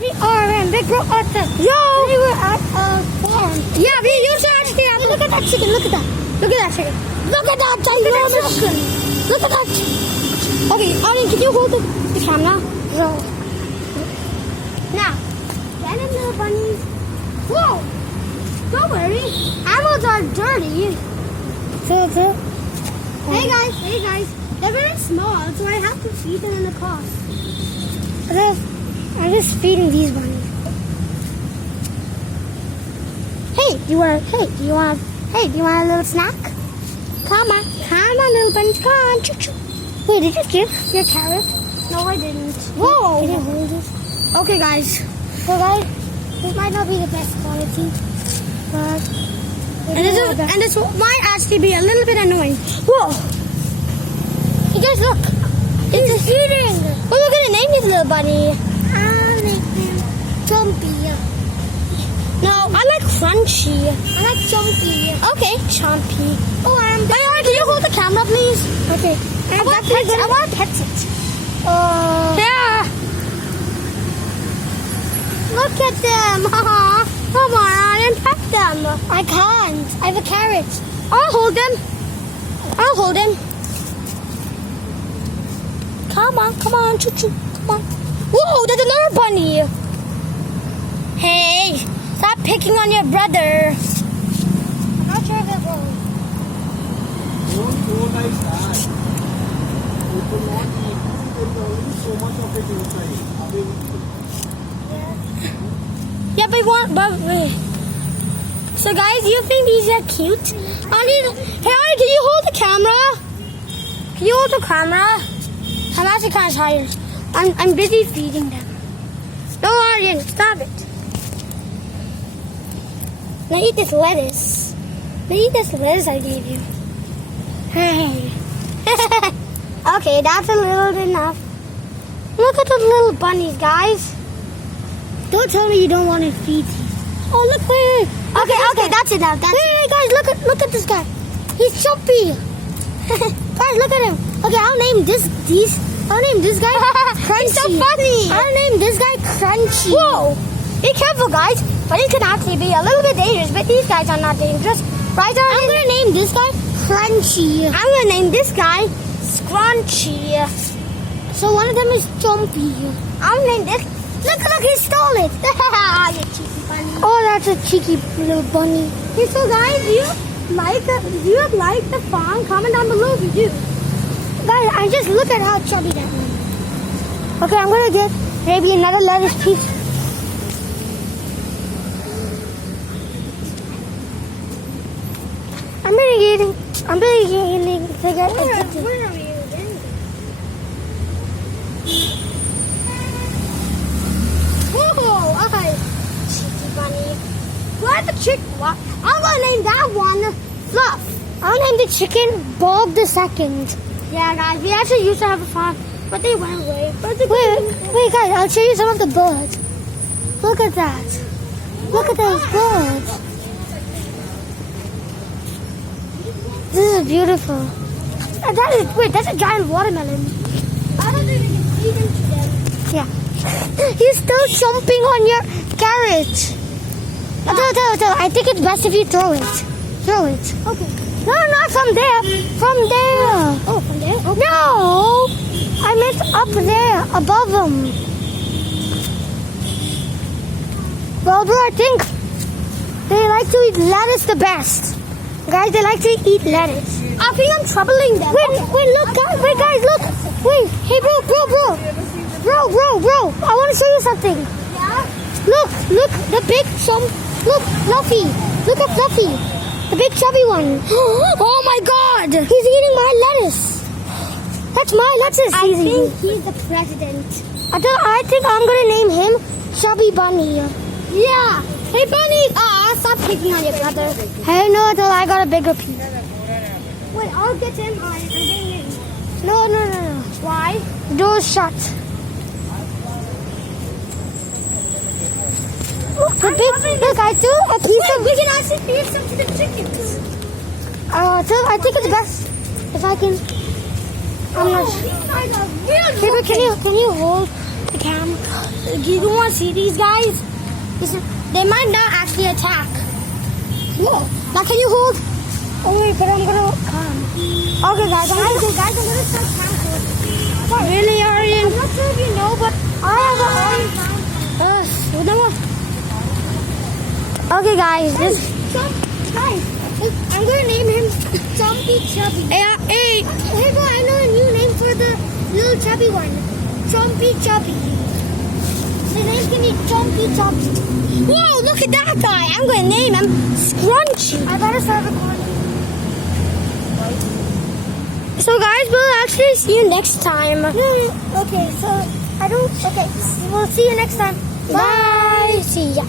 We are in Big Bro Arthur. Yo! We were at a farm. Yeah, we used to actually have. Look at that chicken. Look at that. Look at that chicken. Look at that ginormous chicken. Look at that. Okay, Aryan, can you hold the camera? So. Now, get in, little bunnies. Whoa! Don't worry. Animals are dirty. So. Hey guys. They're very small, so I have to feed them in the car. I'm just feeding these bunnies. Hey, do you want a little snack? Come on, little bunnies, come on. Choo-choo. Wait, did you give your carrot? No, I didn't. Whoa! Can you hold this? Okay, guys. So, guys, this might not be the best quality, but this might actually be a little bit annoying. Whoa! You guys look. It's eating. What are we gonna name this little bunny? I'll make him Chompy. No, I like Crunchy. I like Chompy. Okay, Chompy. Oh, can you hold the camera, please? Okay. I want to pet it. Yeah. Look at them. Come on, and pet them. I can't. I have a carrot. I'll hold him. Come on, choo-choo. Come on. Whoa, there's another bunny. Hey, stop picking on your brother. I'm not sure if it will. Don't go like that. It will not eat. There's only so much of it inside. Yeah, but so guys, you think these are cute? Hey, can you hold the camera? Can you hold the camera? I'm actually kind of tired. I'm busy feeding them. No, Aryan, stop it. Now eat this lettuce. I gave you. Hey. Okay, that's a little enough. Look at the little bunnies, guys. Don't tell me you don't want to feed these. Oh, look, wait. Okay, that's enough. Wait, guys, look at this guy. He's choppy. Guys, look at him. Okay, I'll name this guy Crunchy. He's so funny. I'll name this guy Crunchy. Whoa! Be careful, guys. Bunnies can actually be a little bit dangerous, but these guys are not dangerous. Right, Aryan? I'm gonna name this guy Crunchy. I'm gonna name this guy Scrunchy. So one of them is Chompy. I'll name this. Look, he stole it. You cheeky bunny. Oh, that's a cheeky little bunny. Okay, so guys, do you like the farm? Comment down below if you do. Guys, I just look at how chubby that is. Okay, I'm gonna get maybe another lettuce piece. I'm really getting to get addicted. Where are you again? Whoa, okay. Cheeky bunny. What the chick? What? I'm gonna name that one Fluff. I'll name the chicken Bob the Second. Yeah, guys, we actually used to have a farm, but they went away. Wait, guys, I'll show you some of the birds. Look at that. Look at those birds. This is beautiful. That's a giant watermelon. I don't think we can feed him to them. Yeah. He's still chomping on your carrot. I think it's best if you throw it. Okay. No, not from there. From there. Oh, from there? Okay. No. I meant up there, above them. Well, I think they like to eat lettuce the best. Guys, they like to eat lettuce. I think I'm troubling them. Wait, look, guys, look. Wait, hey, bro. I want to show you something. Yeah? Look, the big look, Fluffy. Look at Fluffy. The big chubby one. Oh my God! He's eating my lettuce. That's my lettuce. I think he's the president. I think I'm gonna name him Chubby Bunny. Yeah. Hey Bunny! Stop picking on your brother. Hey, no, until I got a bigger piece. Wait, I'll get him. I'm getting him. No. Why? Door's shut. Look, I do a piece of. We can actually feed some to the chickens. I think it's best if I can. I'm not sure. Can you hold the cam. You don't want to see these guys? They might not actually attack. Whoa. Now can you hold? Oh wait, but I'm gonna come. Okay guys, I'm gonna start camp. Really, Aryan? I'm not sure if you know, but I have an orange line. Okay guys, this guys, I'm gonna name him Chompy Chubby. Hey, boy, I know a new name for the little chubby one. Chompy Chubby. The name's gonna be Chompy Chubby. Whoa, look at that guy. I'm gonna name him Scrunchy. I better start recording. So guys, we'll actually see you next time. Okay, so we'll see you next time. Bye. See ya.